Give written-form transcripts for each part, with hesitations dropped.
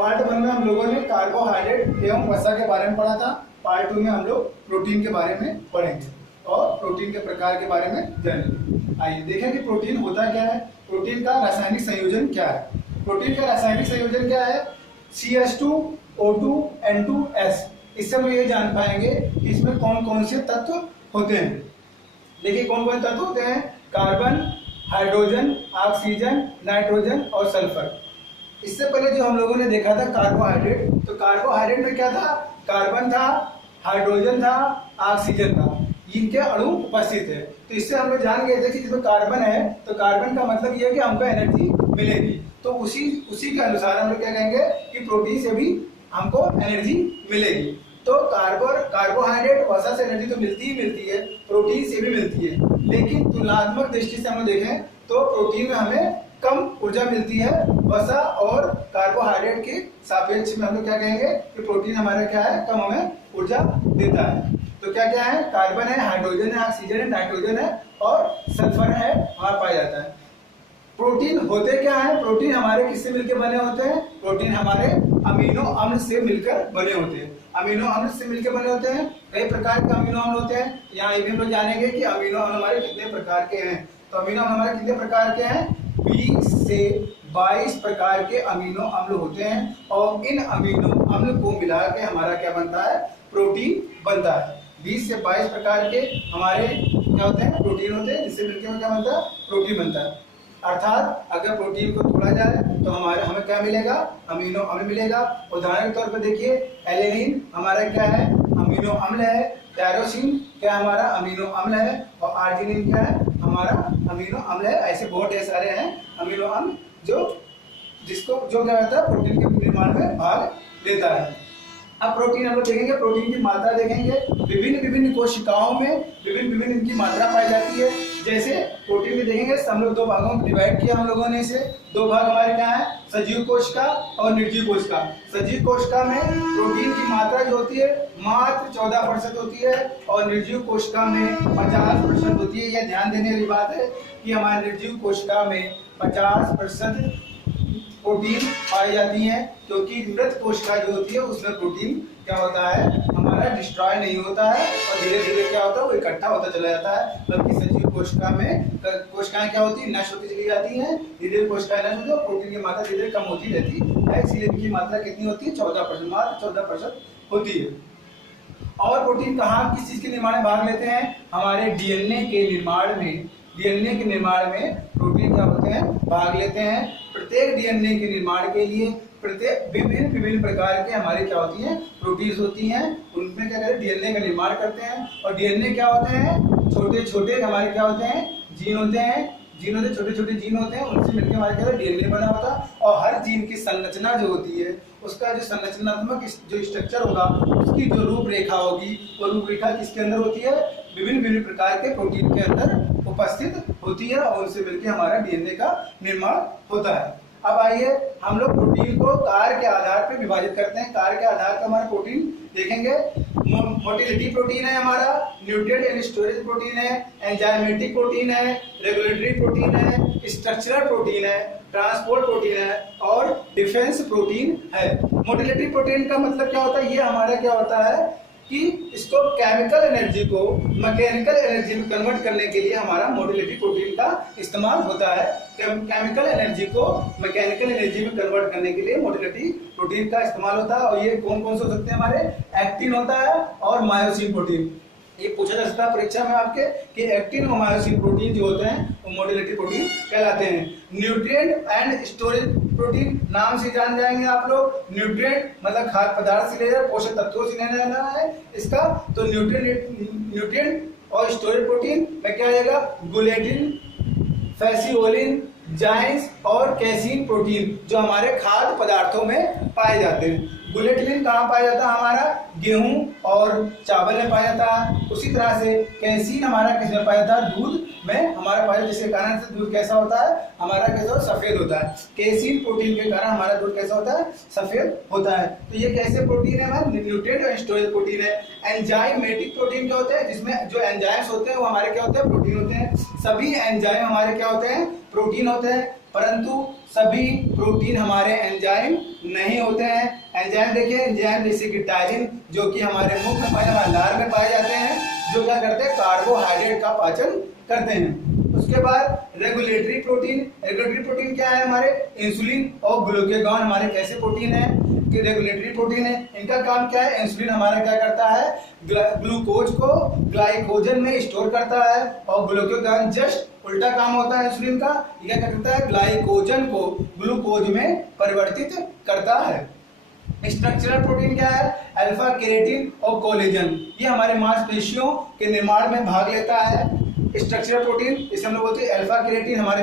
Part 1 में हम लोगों ने कार्बोहाइड्रेट एवं वसा के बारे में पढ़ा था। पार्ट 2 में हम लोग प्रोटीन के बारे में पढ़ेंगे और प्रोटीन के प्रकार के बारे में जानेंगे। आइए देखें कि प्रोटीन होता क्या है, प्रोटीन का रासायनिक संयोजन क्या है। प्रोटीन का रासायनिक संयोजन क्या है? CH2O2N2S। इससे हम ये जान पाएंगे कि इसमें कौन कौन से तत्व होते हैं। देखिए कौन कौन तत्व होते हैं? कार्बन, हाइड्रोजन, ऑक्सीजन, नाइट्रोजन और सल्फर। इससे पहले जो हम लोगों ने देखा था कार्बोहाइड्रेट, तो कार्बोहाइड्रेट में क्या था? कार्बन था, हाइड्रोजन था, ऑक्सीजन था, इनके अणु उपस्थित है। तो इससे हम लोग जान गए थे कि जिसमें कार्बन है तो कार्बन का मतलब ये है कि हमको एनर्जी मिलेगी। तो उसी के अनुसार हम लोग क्या कहेंगे कि प्रोटीन से भी हमको एनर्जी मिलेगी। तो कार्बोहाइड्रेट वसा से एनर्जी तो मिलती ही मिलती है, प्रोटीन से भी मिलती है, लेकिन तुलनात्मक दृष्टि से हम लोग देखें तो प्रोटीन में हमें कम ऊर्जा मिलती है। वसा और कार्बोहाइड्रेट के सापेक्ष में हम लोग क्या कहेंगे कि प्रोटीन हमारा क्या है, कम हमें ऊर्जा देता है। तो क्या क्या है? कार्बन है, हाइड्रोजन है, ऑक्सीजन है, नाइट्रोजन है और सल्फर है हमारा पाया जाता है। प्रोटीन होते क्या है? प्रोटीन हमारे किससे मिलकर बने होते हैं? प्रोटीन हमारे अमीनो अम्ल से मिलकर बने होते हैं। अमीनो अम्ल से मिलकर बने होते हैं। कई प्रकार के अमीनो अम्ल होते हैं। यहाँ ये भी हम लोग जानेंगे कि अमीनो अम्ल हमारे कितने प्रकार के हैं। तो अमीनो अम्ल हमारे कितने प्रकार के हैं? 20 से 22 प्रकार के अमीनो अम्ल होते हैं और इन अमीनो अम्ल को मिला के हमारा क्या बनता है? प्रोटीन बनता है। 20 से 22 प्रकार के हमारे क्या होते हैं? प्रोटीन होते हैं, जिससे मिलकर क्या बनता है? प्रोटीन बनता है। अर्थात अगर प्रोटीन को तोड़ा जाए तो हमें क्या मिलेगा? अमीनो अम्ल मिलेगा। उदाहरण के तौर पर देखिए, एलेनिन हमारा क्या है? अमीनो अम्ल है। टायरोसिन क्या हमारा? अमीनो अम्ल है। और आर्जिनिन क्या है? हमारा अमीनो अम्ल है। ऐसे बहुत सारे हैं अमीनो अम्ल जो क्या होता है? प्रोटीन के निर्माण में भाग लेता है। अब प्रोटीन हम लोग देखेंगे, प्रोटीन की मात्रा देखेंगे। विभिन्न कोशिकाओं में विभिन्न इनकी मात्रा पाई जाती है। जैसे प्रोटीन में देखेंगे हम लोग 2 भागों में डिवाइड किया हम लोगों ने इसे। 2 भाग हमारे क्या है? सजीव कोशिका और निर्जीव कोशिका। सजीव कोशिका में प्रोटीन की मात्रा जो होती है मात्र 14% होती है और निर्जीव कोशिका में 50% होती है। यह ध्यान देने वाली बात है कि हमारे निर्जीव कोशिका में 50% प्रोटीन पाई जाती है, क्योंकि मृत कोशिका जो होती है उसमें प्रोटीन क्या होता है? हमारा डिस्ट्रॉय नहीं होता है और धीरे धीरे क्या होता है? वो इकट्ठा होता चला जाता है। बल्कि सजीव कोशिका में कोशिकाएं क्या होती है? नष्ट होती चली जाती हैं। धीरे धीरे कोशिकाएं नष्ट होती है और प्रोटीन की मात्रा धीरे धीरे कम होती रहती है। इसलिए इनकी मात्रा कितनी होती है? 14%, मात्र 14% होती है। और प्रोटीन कहाँ किस चीज के निर्माण में भाग लेते हैं? हमारे डीएनए के निर्माण में। डीएनए के निर्माण में प्रोटीन क्या होते हैं? भाग लेते हैं। प्रत्येक डीएनए के निर्माण के लिए प्रत्येक विभिन्न प्रकार के हमारे क्या होती हैं? प्रोटीन्स होती हैं। उनमें क्या करते हैं? डीएनए का निर्माण करते हैं। और डीएनए क्या होते हैं? छोटे छोटे हमारे क्या होते हैं? जीन होते हैं। छोटे छोटे जीन होते हैं, उनसे मिलकर हमारे क्या डीएनए बना होता है। और हर जीन की संरचना जो होती है, उसका जो संरचनात्मक जो स्ट्रक्चर होगा, उसकी जो रूपरेखा होगी, वो रूपरेखा किसके अंदर होती है? विभिन्न प्रकार के प्रोटीन के अंदर उपस्थित होती है और उनसे मिलकर हमारा डीएनए का निर्माण होता है। अब आइए हम लोग प्रोटीन को कार्य के आधार पर विभाजित करते हैं। कार्य के आधार पर हमारा प्रोटीन देखेंगे। मोटिलिटी प्रोटीन है हमारा, न्यूट्रिएंट एंड स्टोरेज प्रोटीन है, एंजाइमेटिक प्रोटीन है, रेगुलेटरी प्रोटीन है, स्ट्रक्चरल प्रोटीन है, ट्रांसपोर्ट प्रोटीन है और डिफेंस प्रोटीन है। मोटिलिटी प्रोटीन का मतलब क्या होता है? ये हमारा क्या होता है कि इसको केमिकल एनर्जी को मैकेनिकल एनर्जी में कन्वर्ट करने के लिए हमारा मोटिलिटी प्रोटीन का इस्तेमाल होता है। केमिकल एनर्जी को मैकेनिकल एनर्जी में कन्वर्ट करने के लिए मोटिलिटी प्रोटीन का इस्तेमाल होता है। और ये कौन कौन से हो सकते हैं? हमारे एक्टिन होता है और मायोसिन प्रोटीन। ये पूछा जा सकता है परीक्षा में आपके कि एक्टिन और मायोसिन प्रोटीन जो होते हैं वो मोटिलिटी प्रोटीन कहलाते हैं। न्यूट्रिएंट एंड स्टोरेज प्रोटीन नाम से जान जाएंगे आप लोग। न्यूट्रिएंट मतलब खाद्य पदार्थ से लेकर पोषक तत्वों से लेना है इसका। तो न्यूट्रिएंट और स्टोरेज प्रोटीन में क्या आएगा? गुलेटिन, फैसिओलिन, जाइंस और कैसीन प्रोटीन जो हमारे खाद्य पदार्थों में पाए जाते हैं। गुलेटिन कहाँ पाया जाता है? हमारा गेहूं और चावल में पाया जाता है। उसी तरह से कैसीन हमारा किस में पाया जाता है? दूध में हमारा पाया, जिसके कारण से दूध कैसा होता है? हमारा कैसा सफेद होता है। कैसीन प्रोटीन के कारण हमारा दूध कैसा होता है? सफेद होता है। तो ये कैसे प्रोटीन है? हमारा न्यूट्रिएंट और स्टोरेज प्रोटीन है। एंजाइमेटिक प्रोटीन क्या होते हैं? जिसमें जो एंजाइम्स होते हैं वो हमारे क्या होते हैं? प्रोटीन होते हैं। सभी एंजाइम हमारे क्या होते हैं? प्रोटीन होते हैं। परंतु सभी प्रोटीन हमारे एंजाइम नहीं होते हैं। एंजाइम देखिए, एंजाइम जैसे कि टायरिन जो कि हमारे मुख में हमारे लार में पाए जाते हैं, जो क्या करते हैं, कार्बोहाइड्रेट का पाचन करते हैं। उसके बाद रेगुलेटरी प्रोटीन। रेगुलेटरी प्रोटीन क्या है, हमारे इंसुलिन और ग्लूकागॉन हमारे कैसे प्रोटीन है कि रेगुलेटरी प्रोटीन है। इनका काम क्या है, इंसुलिन हमारा क्या करता है, ग्लूकोज को ग्लाइकोजन में स्टोर करता है, और ग्लूकागॉन जस्ट उल्टा काम होता है इंसुलिन का, ये क्या करता है, ग्लाइकोजन को ग्लूकोज में परिवर्तित करता है। स्ट्रक्चरल प्रोटीन क्या है, अल्फा केराटिन और कोलेजन, ये हमारे मांसपेशियों के निर्माण में भाग लेता है। स्ट्रक्चरल प्रोटीन इसे हम लोग बोलते हैं अल्फा केराटिन, हमारे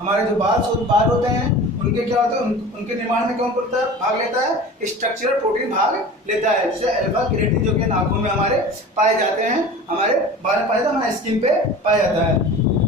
हमारे जो बाल होते हैं उनके क्या होता है, उनके निर्माण में कौन करता है, भाग लेता है, स्ट्रक्चरल प्रोटीन भाग लेता है। जैसे अल्फा केराटिन जो कि नाखून में हमारे पाए जाते हैं, हमारे बाल में पाए जाते हैं, हमारे स्किन पे पाया जाता है।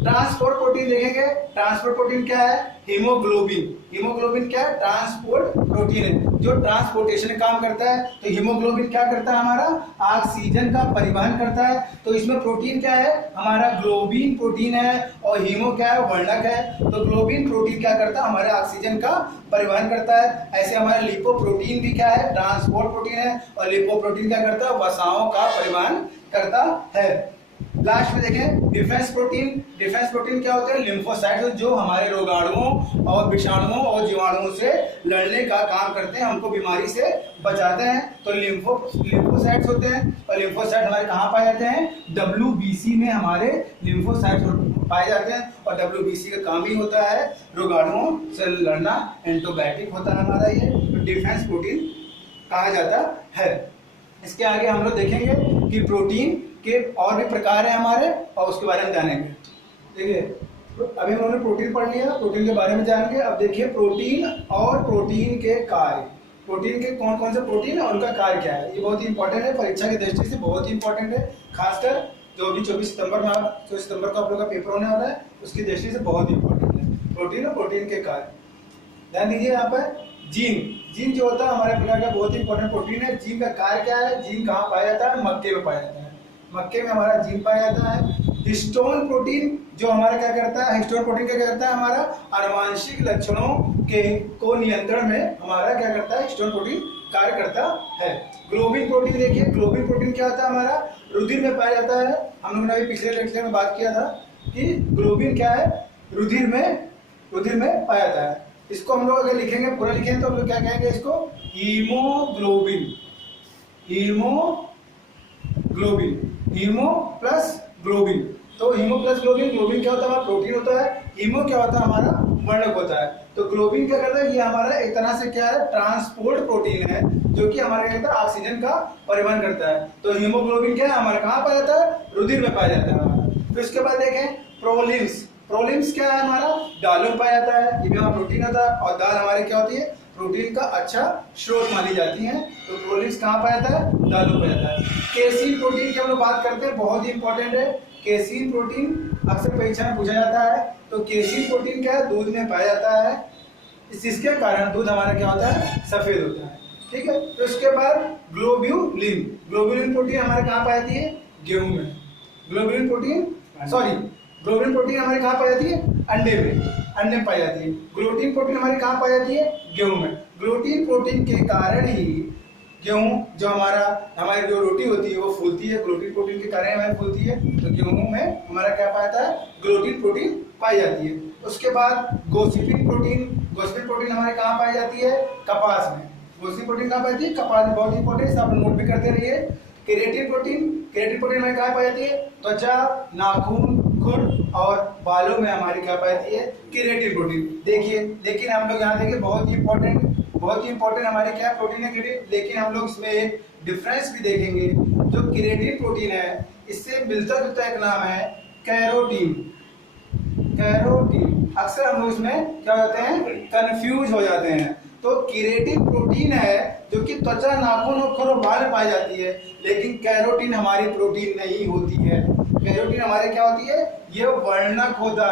ट्रांसपोर्ट प्रोटीन देखेंगे, ट्रांसपोर्ट प्रोटीन क्या है, हीमोग्लोबिन। हीमोग्लोबिन क्या है, ट्रांसपोर्ट प्रोटीन है जो ट्रांसपोर्टेशन का काम करता है। तो हीमोग्लोबिन क्या करता है, हमारा ऑक्सीजन का परिवहन करता है। तो इसमें प्रोटीन क्या है, हमारा ग्लोबिन प्रोटीन है, और हीमो क्या है, वर्णक है। तो ग्लोबिन प्रोटीन क्या करता है, हमारे ऑक्सीजन का परिवहन करता है। ऐसे हमारे लिपोप्रोटीन भी क्या है, ट्रांसपोर्ट प्रोटीन है, और लिपोप्रोटीन क्या करता है, वसाओं का परिवहन करता है। लास्ट में देखें डिफेंस प्रोटीन। डिफेंस प्रोटीन क्या होते हैं, लिम्फोसाइट्स, जो हमारे रोगाणुओं और विषाणुओं और जीवाणुओं से लड़ने का काम करते हैं, हमको बीमारी से बचाते हैं। तो लिम्फोसाइट्स होते हैं, और लिम्फोसाइट हमारे कहाँ पाए जाते हैं, WBC में हमारे लिम्फोसाइट्स पाए जाते हैं। और WBC का काम ही होता है रोगाणुओं से लड़ना, एंटीबायोटिक होता है हमारा ये, तो डिफेंस प्रोटीन कहा जाता है। इसके आगे हम लोग देखेंगे कि प्रोटीन के और भी प्रकार हैं हमारे, और उसके बारे में जानेंगे। देखिए अभी हमने प्रोटीन पढ़ लिया, प्रोटीन के बारे में जानेंगे। अब देखिए प्रोटीन और प्रोटीन के कार्य, प्रोटीन के कौन कौन से प्रोटीन है और उनका कार्य क्या है, ये बहुत ही इंपॉर्टेंट है, परीक्षा की दृष्टि से बहुत ही इंपॉर्टेंट है। खासकर जो अभी 24 सितंबर को आप लोग का पेपर होने वाला है, उसकी दृष्टि से बहुत ही इंपॉर्टेंट है प्रोटीन और प्रोटीन के कार्य। ध्यान दीजिए यहाँ पर जीन जो होता है हमारे प्रकार का बहुत ही इंपॉर्टेंट प्रोटीन है। जीन का कार्य क्या है, जीन कहाँ पाया जाता है, मक्के में पाया जाता है। मक्के में हमारा जीन पाया जाता है। हिस्टोन प्रोटीन जो हमारा क्या करता है, हिस्टोन प्रोटीन क्या करता है, हमारा आनुवांशिक लक्षणों को नियंत्रण में हमारा क्या करता है, हिस्टोन प्रोटीन कार्य करता है। ग्लोबिन प्रोटीन देखिए, ग्लोबिन प्रोटीन क्या होता है, हमारा रुधिर में पाया जाता है। हम लोगों ने अभी पिछले लेक्चर में बात किया था कि ग्लोबिन क्या है, रुधिर में पाया जाता है। इसको हम लोग अगर लिखेंगे, पूरा लिखेंगे तो हम लोग क्या कहेंगे इसको, हीमोग्लोबिन। Haemo plus globin. तो हीमो प्लस ग्लोबिन, ग्लोबिन क्या होता है, हमारा प्रोटीन होता है, हीमो क्या होता है, हमारा वर्णक होता है। तो ग्लोबिन क्या करता है, ये हमारा एक तरह से क्या है, ट्रांसपोर्ट प्रोटीन है, जो कि हमारे क्या करता है, ऑक्सीजन का परिवहन करता है। तो हीमोग्लोबिन क्या है, हमारे कहाँ पाया जाता है, रुधिर में पाया जाता है हमारा। फिर उसके बाद देखें प्रोलिम्स क्या है, हमारा दालों में पाया जाता है, ये भी हमारा प्रोटीन होता है। और दाल हमारी क्या होती है, प्रोटीन का अच्छा स्रोत मानी जाती है। तो प्रोलिम्स कहाँ पाया जाता है, दालों में पाया जाता है। केसीन प्रोटीन की हम लोग बात करते हैं, बहुत ही इंपॉर्टेंट है। केसीन प्रोटीन अक्सर परीक्षा में पूछा जाता है। तो केसीन प्रोटीन क्या है, दूध में पाया जाता है, जिसके कारण दूध हमारा क्या होता है, सफेद होता है। ठीक है। तो इसके बाद ग्लोब्यूलिन प्रोटीन हमारे कहाँ पाई जाती है, गेहूं में। ग्लोब्यूलिन प्रोटीन हमारे कहाँ पाई जाती है, अंडे में पाई जाती है। ग्लूटीन प्रोटीन हमारे कहाँ पाई जाती है, गेहूं में। ग्लूटीन प्रोटीन के कारण ही गेहूं जो हमारी जो रोटी होती है वो फूलती है, ग्लूटीन प्रोटीन के कारण हमारी फूलती है। तो गेहूं में हमारा क्या पाया जाता है, ग्लूटीन प्रोटीन पाई जाती है। उसके बाद गोसिपिन प्रोटीन हमारे कहाँ पाई जाती है, कपास में। गोसिपिन प्रोटीन कहाँ पाई जाती है, कपास में, बहुत इंपॉर्टेंट, आप नोट भी करते रहिए। केराटिन प्रोटीन हमें कहाँ पाई जाती है, त्वचा, नाखून, खुर और बालों में हमारी क्या पाई जाती है, केराटिन प्रोटीन। देखिए लेकिन हम लोग यहाँ देखिए बहुत ही इंपॉर्टेंट हमारे क्या प्रोटीन है, केराटिन। लेकिन हम लोग इसमें एक डिफरेंस भी देखेंगे। जो केराटिन प्रोटीन है इससे मिलता जुलता एक नाम है कैरोटीन। अक्सर हम लोग इसमें क्या होते हैं, कंफ्यूज हो जाते हैं। तो केराटिन प्रोटीन है जो कि त्वचा, नाखून और खुर और बाल में पाई जाती है, लेकिन कैरोटीन हमारी प्रोटीन नहीं होती है। कैरोटीन हमारे क्या होती है, ये वर्णक होता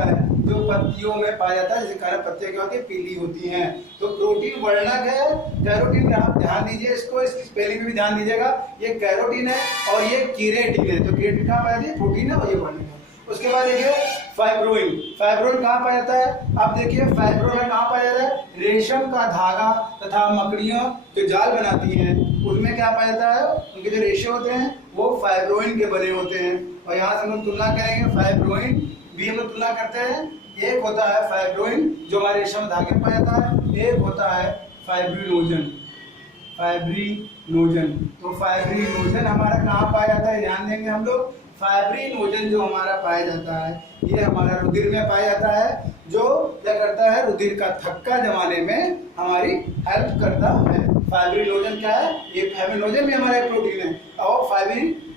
है जो पत्तियों में पाया जाता है, जिसके कारण पत्तियां क्या होती है, पीली होती हैं। तो प्रोटीन वर्णक है, कैरोटीन आप ध्यान दीजिए, इसको स्पेलिंग में भी ध्यान दीजिएगा। ये कैरोटीन है और ये केराटिन है। तो केराटिन कहाँ पाया जाती है, प्रोटीन है, और ये वर्णक है। उसके बाद देखिए फाइब्रोइन। फाइब्रोइन कहाँ पाया जाता है? आप देखिए फाइब्रोइन कहाँ पाया जाता है? रेशम का धागा तथा मकड़ियों जो जाल बनाती हैं उसमें क्या पाया जाता है? उनके जो रेशे होते हैं वो फाइब्रोइन के बने होते हैं। और यहाँ से हम लोग तुलना करेंगे, फाइब्रोइन भी हम लोग तुलना करते हैं। एक होता है फाइब्रोइन जो हमारे रेशम धागे में पाया जाता है, एक होता है फाइब्रिनोजन। फाइब्रिनोजन, तो फाइब्रिनोजन हमारा कहाँ पाया जाता है? ध्यान देंगे हम लोग। फाइब्रिनोजन जो हमारा पाया जाता है ये हमारा रुधिर में पाया जाता है, जो क्या करता है? रुधिर का थक्का जमाने में हमारी हेल्प करता है। फाइब्रिनोजन क्या है? ये फाइब्रिनोजन भी हमारा एक प्रोटीन है और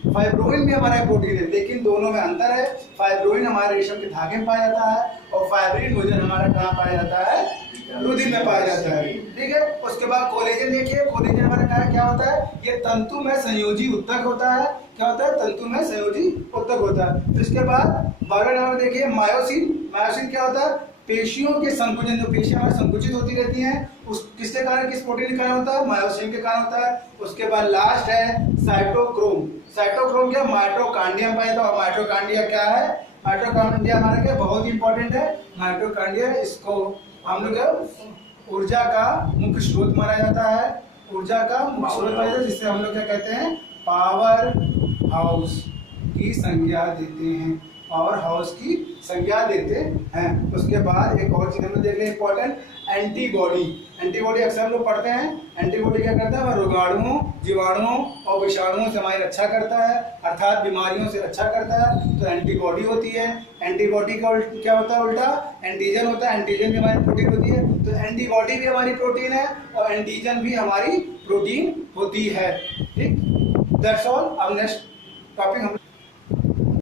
फाइब्रोइन भी हमारा प्रोटीन है, लेकिन दोनों में अंतर है। फाइब्रोइन हमारे रेशम के धागे में पाया जाता है और फाइब्रिनोजन हमारा कहाँ पाया जाता है? रुधिर में पाया जाता है। ठीक है। उसके बाद कोलेजन देखिए, कोलेजन हमारा क्या होता है? ये तंतु में संयोजी उत्तक होता है। क्या होता है? तंतु में संयोजी उत्तक होता है। तो इसके बाद 12वें नंबर देखिए मायोसिन। मायोसिन क्या होता है? पेशियों के संकुचन, जो पेशियां हमारी संकुचित होती रहती हैं उस किसके कारण, किस प्रोटीन के कारण होता है? मायोसिन के कारण होता है। उसके बाद लास्ट है साइटोक्रोम। साइटोक्रोम क्या? माइटोकांड्रिया पाया जाता है। और माइटोकांड्रिया क्या है? माइटोकांड्रिया हमारे क्या बहुत इंपॉर्टेंट है। माइटोकांड्रिया इसको हम लोग ऊर्जा का मुख्य स्रोत माना जाता है। ऊर्जा का मुख्य स्रोत माना जाता है, जिससे हम लोग क्या कहते हैं? पावर हाउस की संज्ञा देते हैं। पावर हाउस की संज्ञा देते हैं। उसके बाद एक और चीज हम लोग देख लें इंपॉर्टेंट, एंटीबॉडी। एंटीबॉडी अक्सर हम लोग पढ़ते हैं। एंटीबॉडी क्या करता है? रोगाणुओं, जीवाणुओं और विषाणुओं से हमारी रक्षा करता है, अर्थात बीमारियों से रक्षा करता है। तो एंटीबॉडी होती है। एंटीबॉडी का क्या होता है? उल्टा एंटीजन होता है। एंटीजन भी हमारी प्रोटीन होती है। तो एंटीबॉडी भी हमारी प्रोटीन है और एंटीजन भी हमारी प्रोटीन होती है। ठीक, दैट्स ऑल। अब नेक्स्ट टॉपिक हम